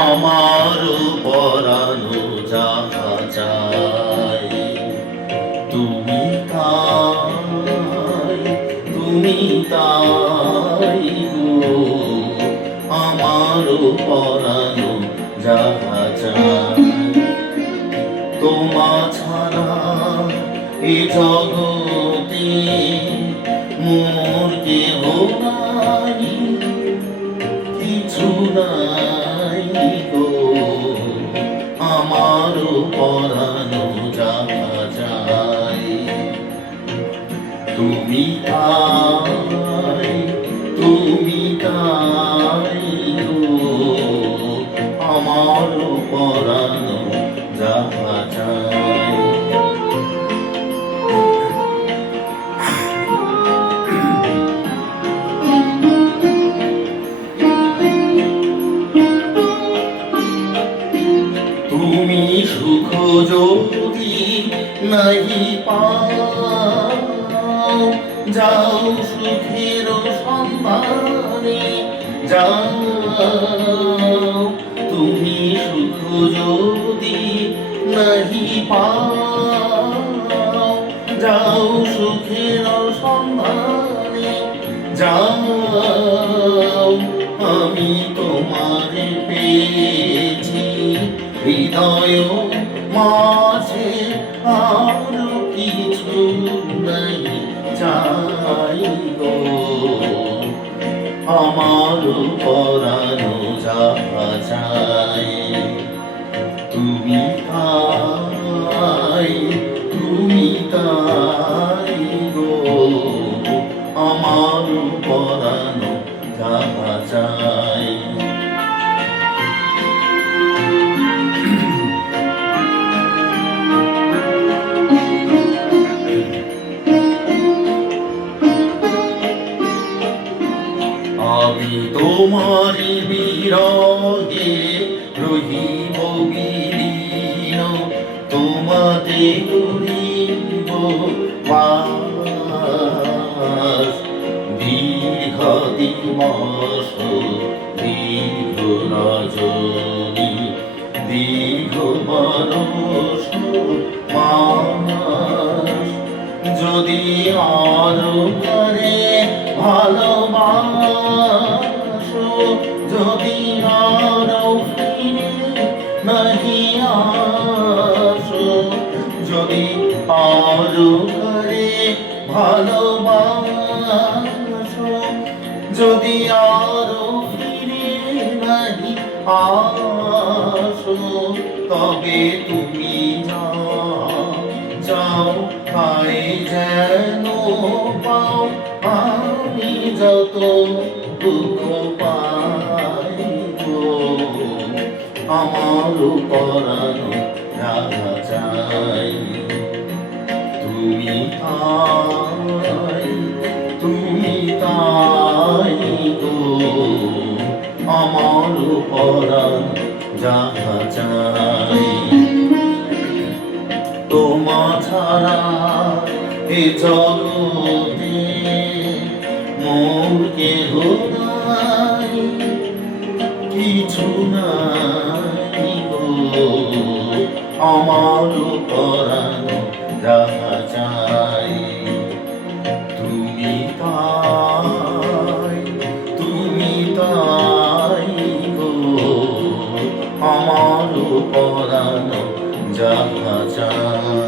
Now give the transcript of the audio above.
আমার পরানো যাহা চাই তুমি তাই, তুমি তাই গো। আমার পরানো যাহা চাই তোমা ছাড়া এ জগতে মোর কেহ নাই, কিছু নাই গো। আমার পরানো যাহা চাই তুমি তাই, তুমি তাই গো। আমার পরানো যাহা চাই তুমি সুখ যদি নাহি পাও, যাও সুখের সন্ধানে যাও। তুমি সুখ যদি নাহি পাও, যাও সুখের সন্ধানে যাও। আমি তোমারে পেয়েছি হৃদয় মাঝে, আর কিছু নাই চাই গো। আমার পরানো যাহা চাই তুমি তাই, তুমি তাই গো। আমার পরানো যাহা চাই আমি তোমার বিরহে রহিব বিলীন, তোমাতে করিব বাস। দীর্ঘ দিবস দীর্ঘ রজনী, দীর্ঘ বরষ মাস। যদি আরো করে ভালোবাসো, যদি আরো ফিরে নাহি আসো, যদি আরো করে ভালোবাসো, যদি আরো ফিরে নাহি আসো, তবে তুমি যাও তাই যেন পাও। আমি যত দুঃখ পাই গো, আমার পরানো যাহা চাই তুমি তাই, তুমি তাই গো। আমার পরানো যাহা চাই তোমা ছাড়া এ জগতে মোর কেহ নাই, কিছু নাই গো। আমার পরানো যাহা চাই তুমি তাই, তুমি তাই গো। আমার পরানো যাহা চাই।